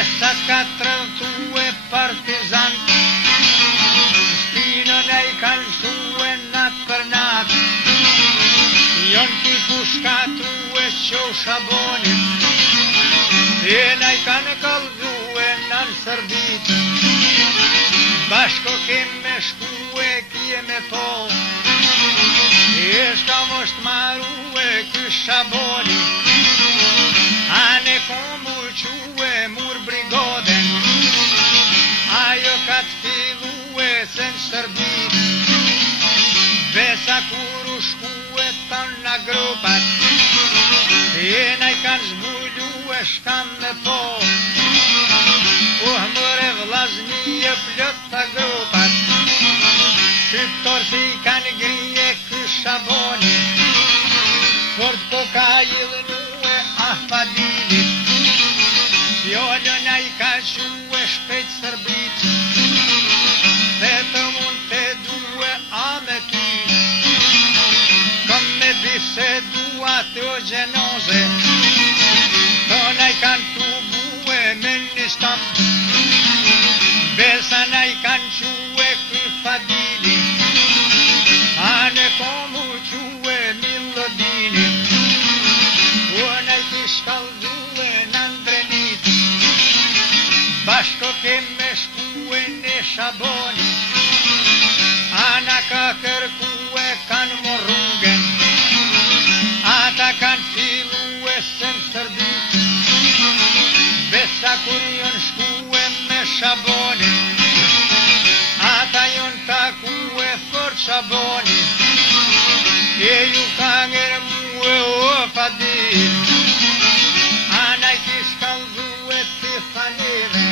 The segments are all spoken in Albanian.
Besa ka trëntue partizan, shpinën e I kanë shue natë për natë, jonë ki pushkatue qo Shabonit, jena I kanë kallzue nën Sërbit, bashko keme shkue kje me po, Eshka mosht marue ky Shaboni, ane komu que mur brigoden, ajo ka t'filue se në Sërbit, besa kur u shkue ton na grupat, jena I kanë zbulue shkam me po, mëre vlaznije plot ta grupat, shqiptor si kanë grije ky Shaboni, fort po ka jilnue Ahmadilit, fjollën a I ka shue shpejt Sërbit, dhe të mund të due a me ty, kom me bisedua të o gjenoze, tona I kanë të bue me një stamp, besa na I kanë que ky Fadili, ane komu que Milodini, uona I kishkallzue në Ndrenit, bashko keme shkue në Shaboni, ana ka kërkue kanë morrugen, ata kanë filue se në Sërbit, besa kur jon shkue me Shaboni, ata jon takue fort Shaboni, e ju ka ngermue o Fadil, ana I kishkallzue ti faneve,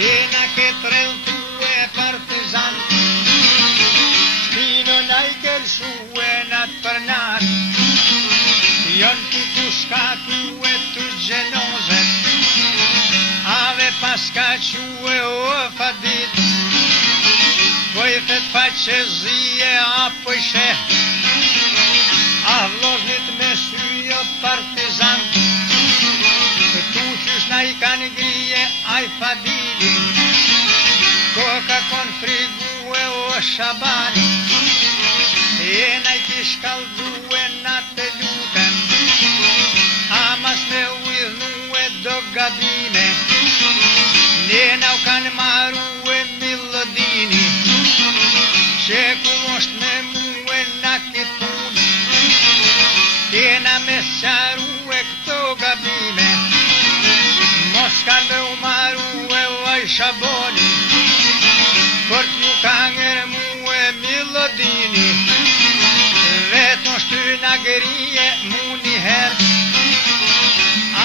e na ke treltue partizan, shpinën a I kelshue nat për nat, jon ti kushkatue të gjenozet, ave paska que o Fadil, vojthet faqezije apo I sheh, a vloznit me syjo partizan, këtu qysh na I kanë grije aj Fadili, koka kon frigue o Shabani, e na I kishkallzue natë lutem, amas me uidhnue do gabime, nena u kanë marue Milodini, që ku mosht me mue na kitun, kena me sharue këto gabime, mos kanë me u marue o aj Shaboni, për t'ju ka ngermue Milodini, veton shtyna grije mu një her,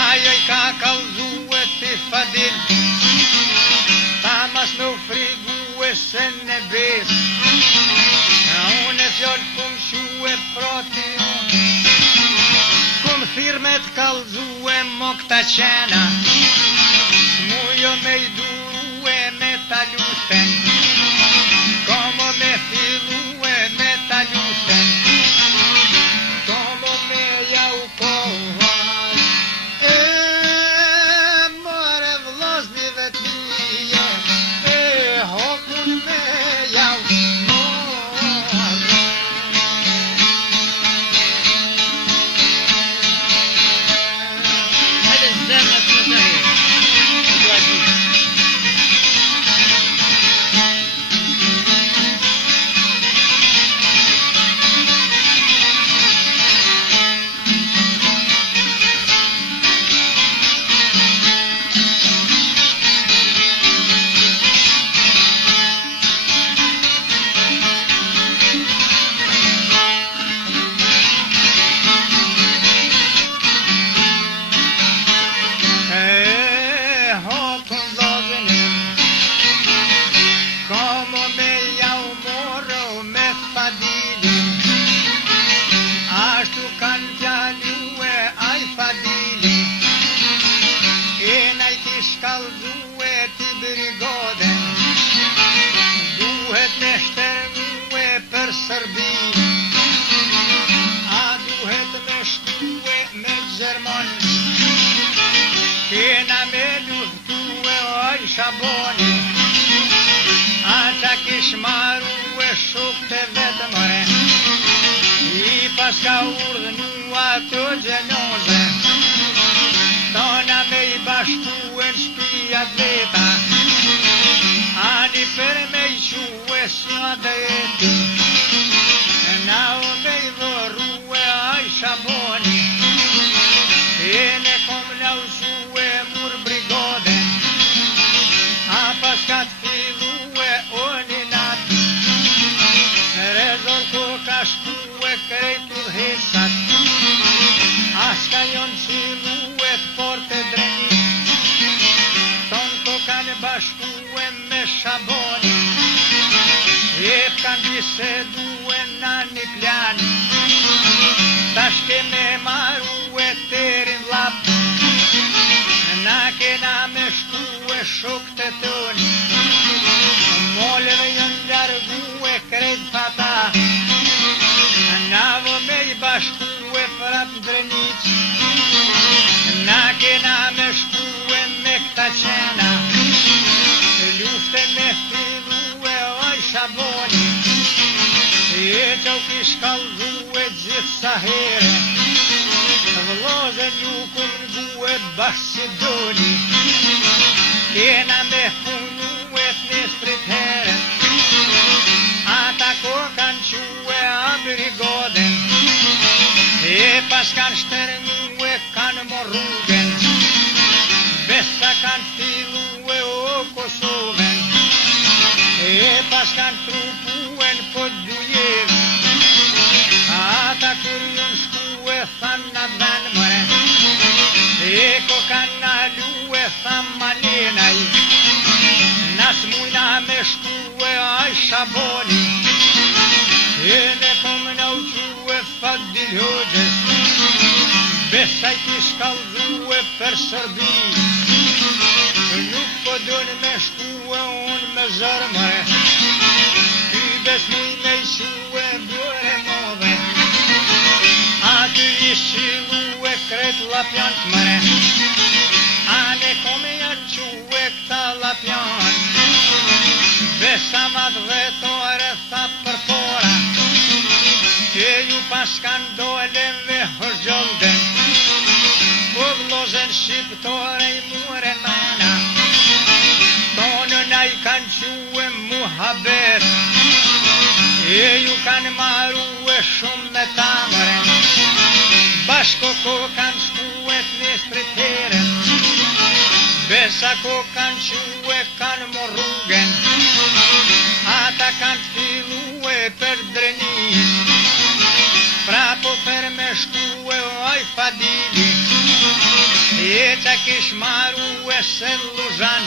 ajo I ka kallzue ti Fadil, tamas me u frigue se në bes, unë fjoll kum shue proti unë, kum thirmet kallzue mo këta qena, mujo me I durue me ta luten, komo me filue me ta luten, komo me jau kovaj, more vllaznive t'mije, hokun me jau more. Hajde zemna të mësëri, shkallzue ti brigoden, duhet me shtermue për Sërbi, a duhet me shkue me Gjermon, kena me oj Shaboni, ata kish maru e shok të vetë mëre, I pas ka urdhënu ato gjenoze, tona me I bashku e në shpijat veta, ani për me I quë s'ja dhejeti, na o me I dhoru e aj Shaboni, e ne kom na usu e mur brigoden, a pas ka të fillu e oni natë, rezor ko ka shku e krejtu dhesat, as ka jonë qilu e të porte drenit, ton ko kanë bashku e me Shaboni, e kanë bisedu e nani plani, tash keme maru e terin lap, na kena me shku e shok të toni, molleve jënë largu e krejt pata, na vë me I bashku e prap drenic, na kena me shku e me këta qena, lufte me fillu e oj Shaboni, e qau kish kalzu e gjithë sa here, vlozen ju kun gu e bashkë si doni, kena me punu e të nestrit here, ata ko kanë qu e abrigoden, e pas kanë shtërnu e kanë morrugen, besa kanë filu e o Kosoven, e pas kanë trupuen po dujev, ata kur jën shku e thanë në dhenë mëre, e ko kanë nalu e thanë manenaj, nas mujna me shku e aj Shaboni, e ne kom në uqu e Fadil Hoxhës, besaj kish kalzu e për Sërbi, nuk po dojnë me shku e unë me zërmëre, ty besmuj me I qu e bjore modhe, aty ish qilu e kret lapjan të mëre, ane kome janë qu e këta lapjan, besa mat dhetore tha për pora, e ju pas kanë dole me hërgjolden, po vlozen shqiptore I muren mana, tonën a I kanë qu e muhabet, e ju kanë maru e shumë me tamëre, bashko ko kanë shku e të nestrit here, besa ko kanë qu e kanë morrugen, ata kanë fillu e për drenit, prapo për me shku e oj Fadili, e qa kish maru e sen Luzhan,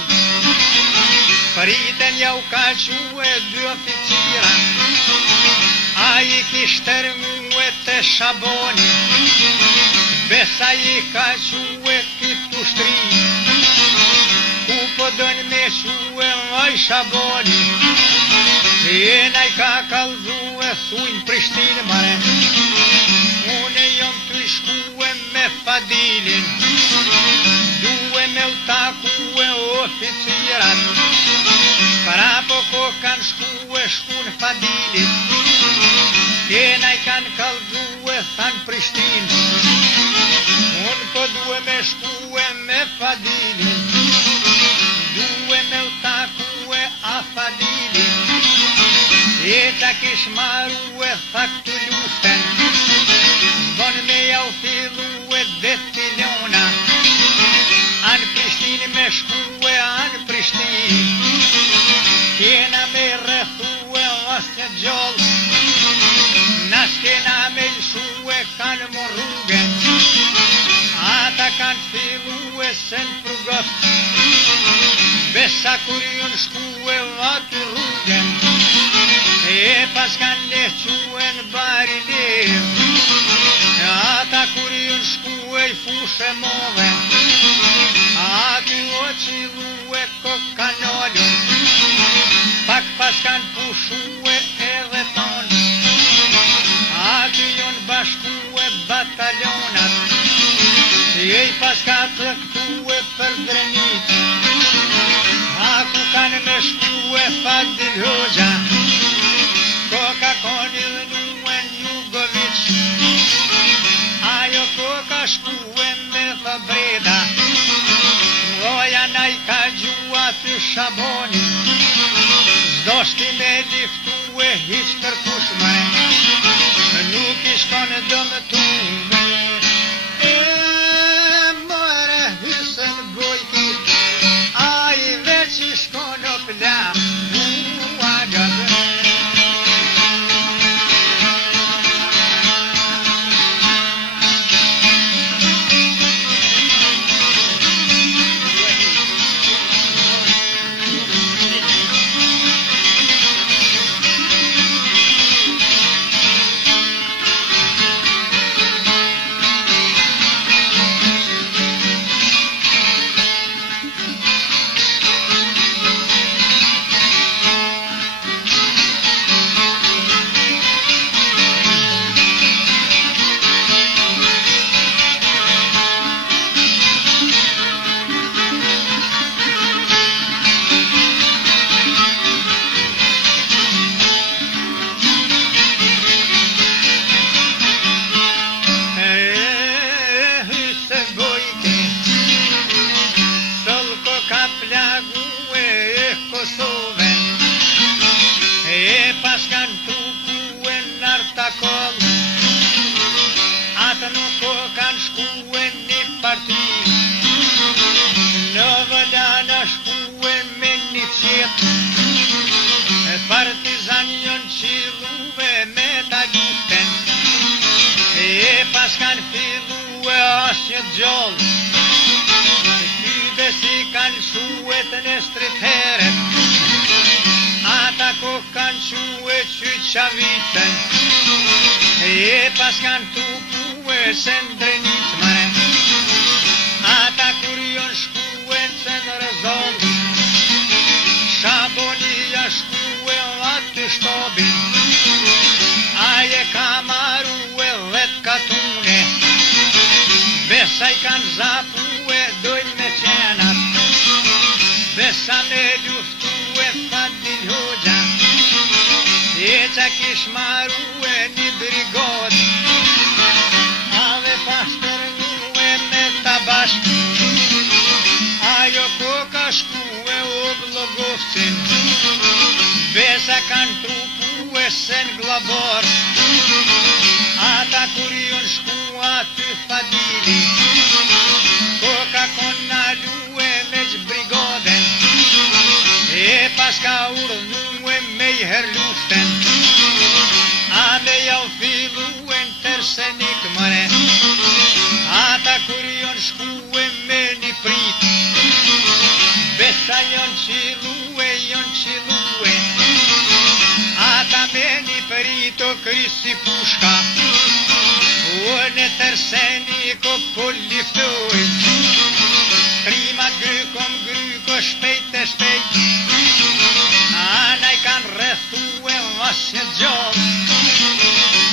priten ja u ka qu e dy oficira, a I kish tërmu e të Shaboni, besa I ka qu e kitu shtri, ku po dojnë me qu e oj Shaboni, e na I ka kalzu e thujnë Prishtinë mare, une jom të shku e me Fadilin, duhe me u taku e oficirat, prapo ko kanë shku e shkun Fadilit, e na I kanë kalzu e thanë Prishtinë, unë po duhe me shku e me Fadilin, duhe me u taku e a Fadilit, e qa kish maru e tha këtu luften, zbon me ja u fillu e 10 miliona, anë Prishtinë me shku e anë Prishtinë, kena me rrethu e asë gjallë, nas kena me lëshu e kanë morrugen, ata kanë fillu e sen prugoft, besa kur jën shku e aty rrugen, e pas kanë lequ e në Barilev, ata kur jën shku e I fushë move, aty o qilu e kokanolun, pak pas kanë pushu e edhe tonë, aty jën bashku e bataljonat, e I pas ka të këtu e për drenit, kanë me shku e Fadil Hoxha, koka koni dhënuen Jugovic, ajo koka shku e me Fabreda, loja na i ka gjua të Shaboni, zdoshti me liftu e hiq kërkush mare, nuk i shkon dëmë tume. More Hysen Bojki, a i veç i shkon o plam, mua gabë. Atë nuk o kanë shkue një parti, në vëllana shkue me një qetë, partizan jonë qiluve me ta luften, pas kanë fillu e asje gjollë, kybe si kanë shuet në striteret, ata ko kanë shue qyqavitën, pas kanë tuku e se ndrenit mare, ata kur jon shkue se në rëzollë, Shabonia shkue atë shtobin, aje ka maru e vet katune, besa i kanë zapu e dojnë me qenat, besa me luftu e Fadil Hoxha, e qa kish maru e një brigod, ave pas tërnue me tabashk, ajo koka shku e o Blogovcin, besa kanë trupu e sen glabor, ata kur jon shku aty Fadili, koka kona lue me brigoden, e pas ka urdhue me i herluften, a me jau filuen tërsenik mëre, ata kur jon shkue me një prit, besa jon qilue, ata me një prit o krysi pushka, o në tërsenik o po liftoj, trimat gryko shpejt e shpejt, anaj kanë rrethu e vasje gjollë,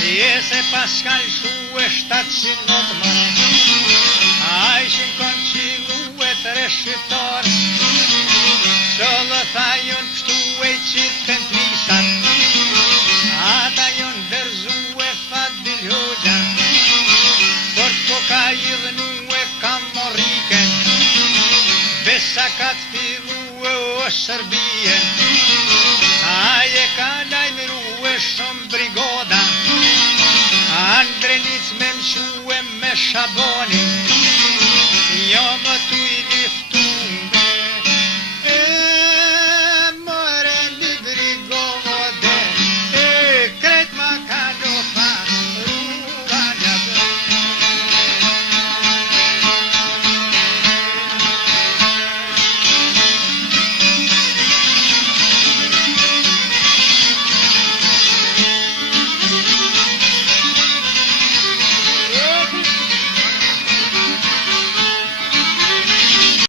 e se pas kanë shu e 700 not mëre, a ishin kon qilu e të reshqiptar, qëllë tha jon pështu e qitën plisat, ata jon dërzu e Fadil Hoxha, por të ka i dhënu e Kamorriken, besa ka të fillu e o Shërbien, aje ka lajmëru e shumë brigoda, Andrenic me mshu e me Shabonin,